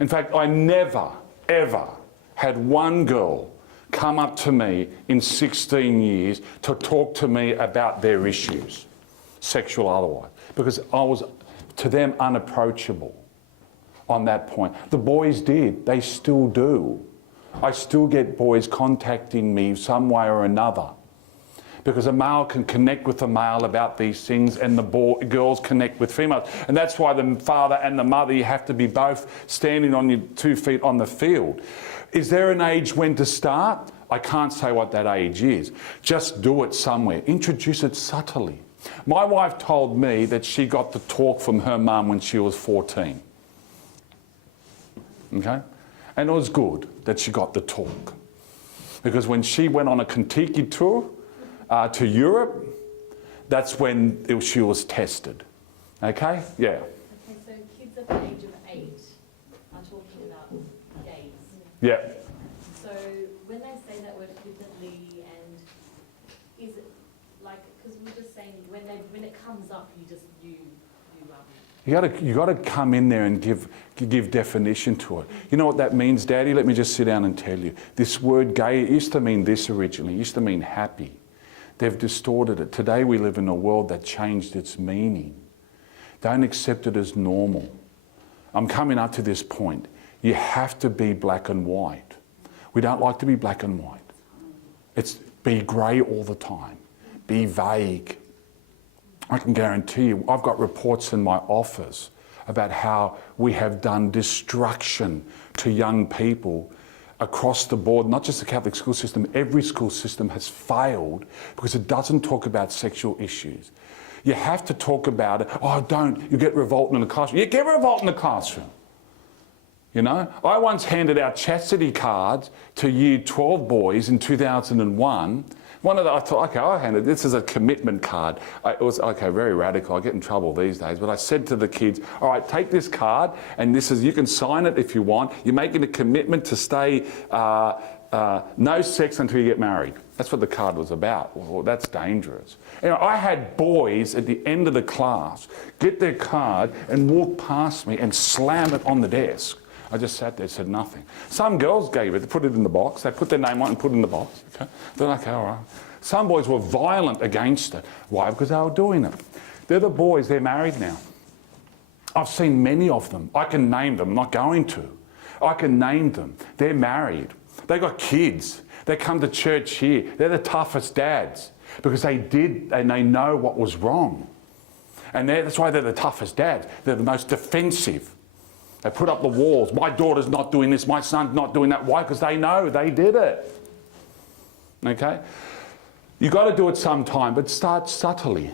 In fact, I never, ever had one girl come up to me in 16 years to talk to me about their issues, sexual or otherwise, because I was, to them, unapproachable on that point. The boys did, they still do. I still get boys contacting me some way or another, because a male can connect with a male about these things, and the girls connect with females. And that's why the father and the mother, you have to be both standing on your 2 feet on the field. Is there an age when to start? I can't say what that age is. Just do it somewhere. Introduce it subtly. My wife told me that she got the talk from her mum when she was 14. Okay? And it was good that she got the talk. Because when she went on a Kentucky tour to Europe, that's when she was tested. Okay? Yeah. Okay, so kids at the age of 8 are talking about gays. Yeah. So when they say that word flippantly, and is it like, because we're just saying when it comes up, you got to come in there and give definition to it. You know what that means, Daddy? Let me just sit down and tell you. This word gay, it used to mean this originally. It used to mean happy. They've distorted it. Today we live in a world that changed its meaning. Don't accept it as normal. I'm coming up to this point. You have to be black and white. We don't like to be black and white. It's be grey all the time. Be vague. I can guarantee you, I've got reports in my office about how we have done destruction to young people across the board, not just the Catholic school system. Every school system has failed because it doesn't talk about sexual issues. You have to talk about it. Oh, don't. You get revolt in the classroom. You get revolt in the classroom. You know, I once handed out chastity cards to year 12 boys in 2001. I thought, okay, I'll hand it. This is a commitment card. It was, okay, very radical. I get in trouble these days. But I said to the kids, all right, take this card, and this is, you can sign it if you want. You're making a commitment to stay no sex until you get married. That's what the card was about. Well, that's dangerous. You know, I had boys at the end of the class get their card and walk past me and slam it on the desk. I just sat there, said nothing. Some girls gave it, they put it in the box, they put their name on it and put it in the box. Okay? They're like, okay, all right. Some boys were violent against it. Why? Because they were doing it. They're the boys, they're married now. I've seen many of them. I can name them, I'm not going to. I can name them. They're married. They've got kids. They come to church here. They're the toughest dads because they did and they know what was wrong. And that's why they're the toughest dads. They're the most defensive. They put up the walls. My daughter's not doing this, my son's not doing that. Why? Because they know they did it. Okay? You've got to do it sometime, but start subtly.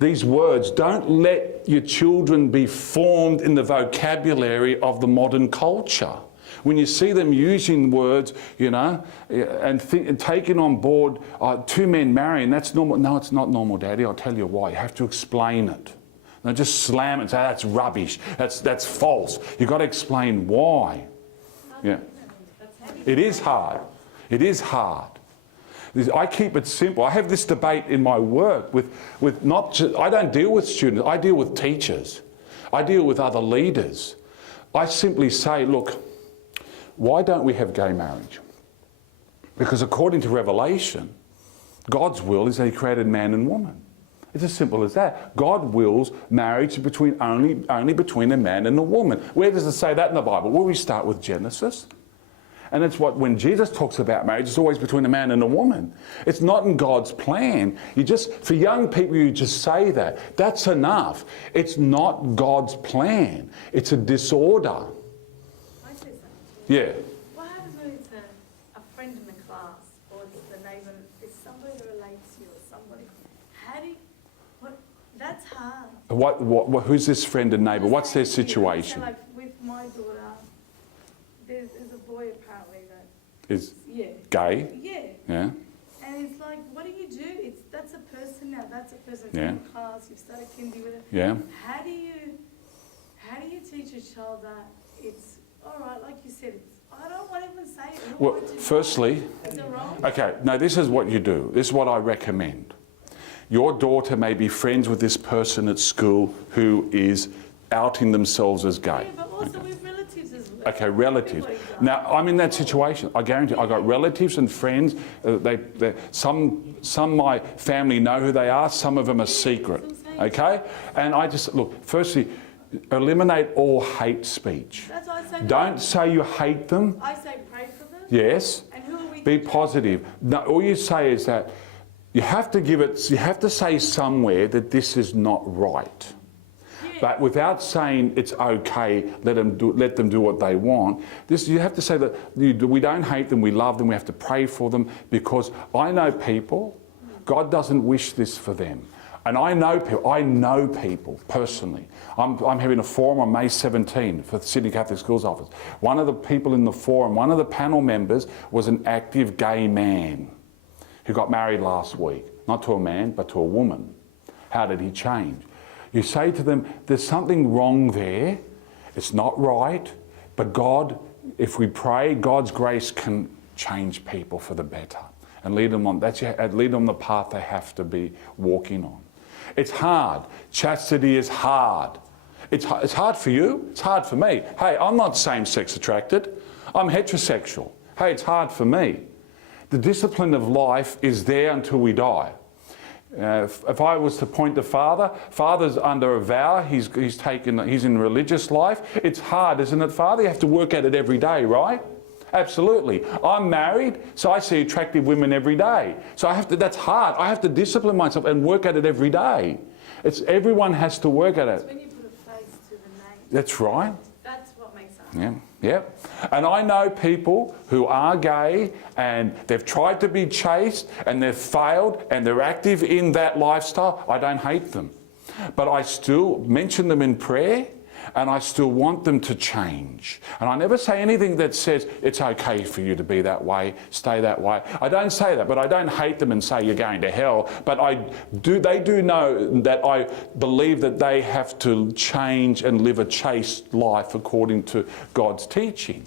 These words, don't let your children be formed in the vocabulary of the modern culture. When you see them using words, you know, and taking on board 2 men marrying, that's normal. No, it's not normal, Daddy. I'll tell you why. You have to explain it. Don't just slam it and say, that's rubbish, that's false. You've got to explain why. Yeah. It is hard. It is hard. I keep it simple. I have this debate in my work with not just, I don't deal with students, I deal with teachers. I deal with other leaders. I simply say, look, why don't we have gay marriage? Because according to Revelation, God's will is that He created man and woman. It's as simple as that. God wills marriage between only between a man and a woman. Where does it say that in the Bible? Well, we start with Genesis. And it's what, when Jesus talks about marriage, it's always between a man and a woman. It's not in God's plan. You just, for young people, you just say that. That's enough. It's not God's plan. It's a disorder. I say something. Yeah. What happens when it's a friend in the class, or it's the neighbour, it's somebody that relates to you, or somebody? How do you, that's hard. Who's this friend and neighbour? What's their situation? So like with my daughter, there's a boy apparently that is gay? Yeah. Yeah. And it's like, what do you do? That's a person now. That's a person in class. You've started kindy with it. Yeah. How do you teach a child that it's all right? Like you said, I don't want to even say it. Well, firstly, is it wrong? Okay. No, this is what you do. This is what I recommend. Your daughter may be friends with this person at school who is outing themselves as gay. Yeah, but also with relatives. relatives as well. Okay, relatives. Everybody's like- Now, I'm in that situation. I guarantee I got relatives and friends. Some of my family know who they are. Some of them are secret. Okay? And I just, look, firstly, eliminate all hate speech. That's what I say. Don't say you hate them. I say pray for them. Yes. And who are we? Be positive. No, all you say is that you have to say somewhere that this is not right. But without saying it's okay, let them do what they want. You have to say that we don't hate them, we love them, we have to pray for them, because I know people, God doesn't wish this for them. And I know people personally. I'm having a forum on May 17 for the Sydney Catholic Schools office. One of the people in the forum, one of the panel members, was an active gay man who got married last week. Not to a man, but to a woman. How did he change? You say to them, there's something wrong there, it's not right, but God, if we pray, God's grace can change people for the better and lead them on the path they have to be walking on. It's hard. Chastity is hard. It's hard for you, it's hard for me. Hey, I'm not same-sex attracted, I'm heterosexual. Hey, it's hard for me. The discipline of life is there until we die. If I was to point to Father's under a vow, he's in religious life. It's hard, isn't it, Father? You have to work at it every day, right? Absolutely. I'm married, so I see attractive women every day. So that's hard. I have to discipline myself and work at it every day. Everyone has to work at it. When you put a face to the name. That's right. That's what makes us. Yeah. Yep. And I know people who are gay and they've tried to be chaste and they've failed and they're active in that lifestyle. I don't hate them. But I still mention them in prayer and I still want them to change. And I never say anything that says it's okay for you to be that way, stay that way. I don't say that, but I don't hate them and say you're going to hell. But they do know that I believe that they have to change and live a chaste life according to God's teaching.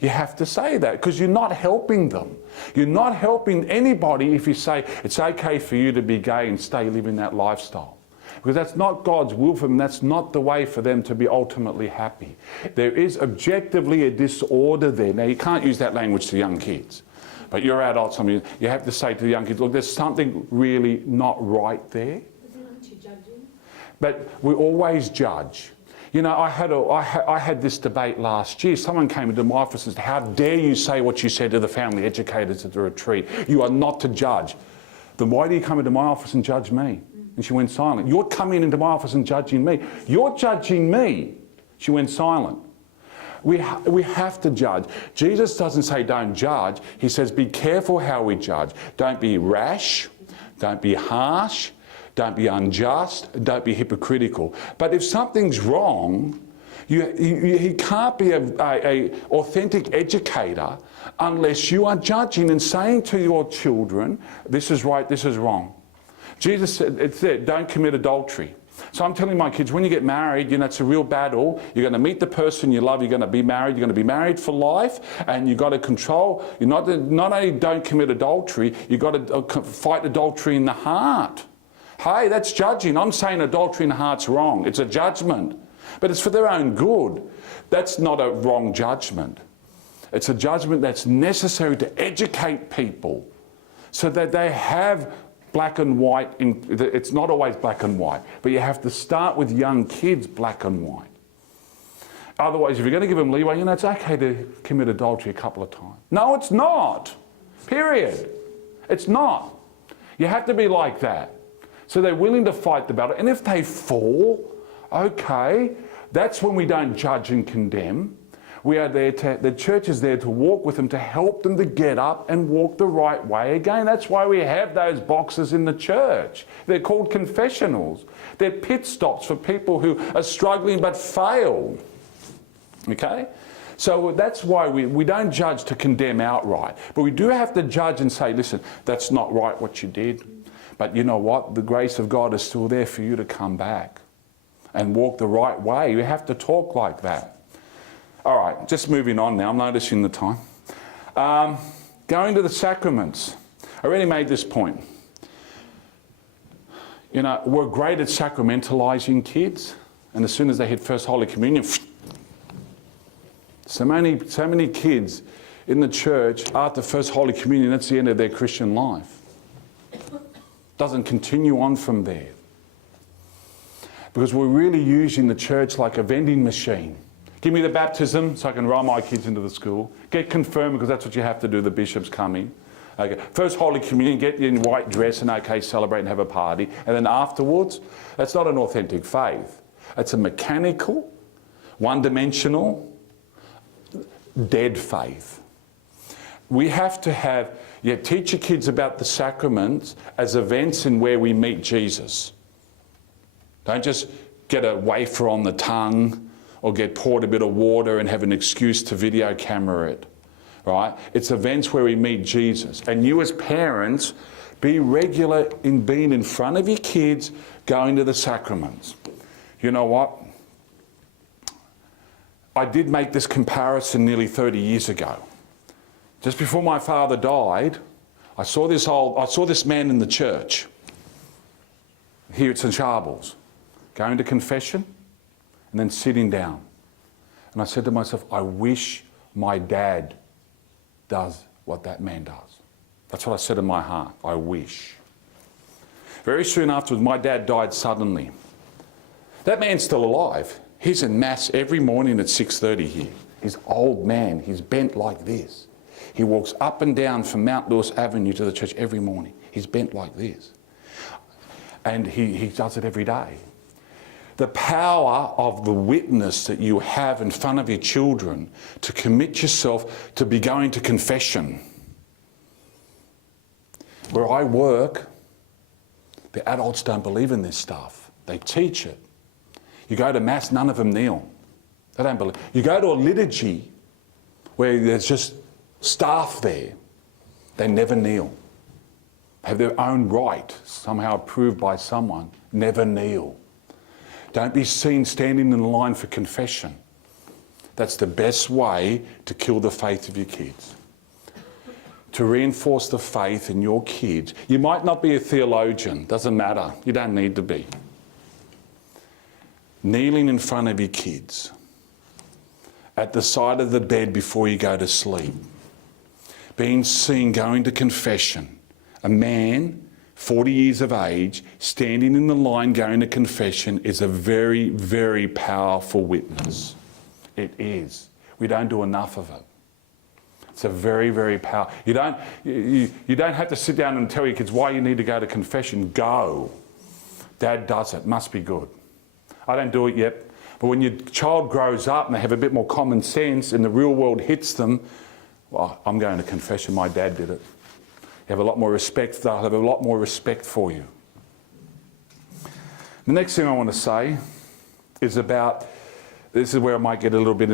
You have to say that because you're not helping them. You're not helping anybody if you say it's okay for you to be gay and stay living that lifestyle. Because that's not God's will for them. That's not the way for them to be ultimately happy. There is objectively a disorder there. Now, you can't use that language to young kids. But you're adults, you have to say to the young kids, look, there's something really not right there. Aren't you judging? But we always judge. You know, I had this debate last year. Someone came into my office and said, how dare you say what you said to the family educators at the retreat? You are not to judge. Then why do you come into my office and judge me? And she went silent. You're coming into my office and judging me. You're judging me. She went silent. We have to judge. Jesus doesn't say don't judge. He says be careful how we judge. Don't be rash. Don't be harsh. Don't be unjust. Don't be hypocritical. But if something's wrong, he can't be an authentic educator unless you are judging and saying to your children, this is right, this is wrong. Jesus said, it's there, don't commit adultery. So I'm telling my kids, when you get married, it's a real battle. You're going to meet the person you love, you're going to be married, you're going to be married for life, and you've got to control. You not only don't commit adultery, you've got to fight adultery in the heart. Hey, that's judging. I'm saying adultery in the heart's wrong. It's a judgment. But it's for their own good. That's not a wrong judgment. It's a judgment that's necessary to educate people so that they have black and white. It's not always black and white, but you have to start with young kids black and white. Otherwise, if you're going to give them leeway, it's okay to commit adultery a couple of times. No, it's not. Period. It's not. You have to be like that. So they're willing to fight the battle. And if they fall, okay, that's when we don't judge and condemn. We are there the church is there to walk with them, to help them to get up and walk the right way again. That's why we have those boxes in the church. They're called confessionals. They're pit stops for people who are struggling but failed. Okay? So that's why we don't judge to condemn outright. But we do have to judge and say, listen, that's not right what you did. But you know what? The grace of God is still there for you to come back and walk the right way. You have to talk like that. All right, just moving on now. I'm noticing the time. Going to the sacraments. I already made this point. We're great at sacramentalising kids, and as soon as they hit First Holy Communion, So many kids in the church after First Holy Communion, that's the end of their Christian life. Doesn't continue on from there. Because we're really using the church like a vending machine. Give me the baptism so I can roll my kids into the school. Get confirmed because that's what you have to do, the bishop's coming. Okay. First Holy Communion, get in white dress and okay, celebrate and have a party. And then afterwards, that's not an authentic faith. It's a mechanical, one-dimensional, dead faith. We have to teach your kids about the sacraments as events in where we meet Jesus. Don't just get a wafer on the tongue or get poured a bit of water and have an excuse to video camera it, right? It's events where we meet Jesus. And you as parents, be regular in being in front of your kids, going to the sacraments. You know what? I did make this comparison nearly 30 years ago. Just before my father died, I saw this man in the church here at St. Charbel's, going to confession and then sitting down. And I said to myself, I wish my dad does what that man does. That's what I said in my heart, I wish. Very soon afterwards, my dad died suddenly. That man's still alive. He's in Mass every morning at 6:30 here. He's an old man, he's bent like this. He walks up and down from Mount Lewis Avenue to the church every morning. He's bent like this. And he does it every day. The power of the witness that you have in front of your children to commit yourself to be going to confession. Where I work, the adults don't believe in this stuff. They teach it. You go to Mass, none of them kneel. They don't believe. You go to a liturgy where there's just staff there. They never kneel. Have their own rite, somehow approved by someone. Never kneel. Don't be seen standing in the line for confession. That's the best way to kill the faith of your kids. To reinforce the faith in your kids. You might not be a theologian, doesn't matter. You don't need to be. Kneeling in front of your kids. At the side of the bed before you go to sleep. Being seen going to confession. A man, 40 years of age, standing in the line going to confession is a very, very powerful witness. It is. We don't do enough of it. It's a very, very powerful. You don't have to sit down and tell your kids why you need to go to confession. Go. Dad does it. Must be good. I don't do it yet. But when your child grows up and they have a bit more common sense and the real world hits them, well, I'm going to confession. My dad did it. You have a lot more respect. They'll have a lot more respect for you. The next thing I want to say is about, this is where I might get a little bit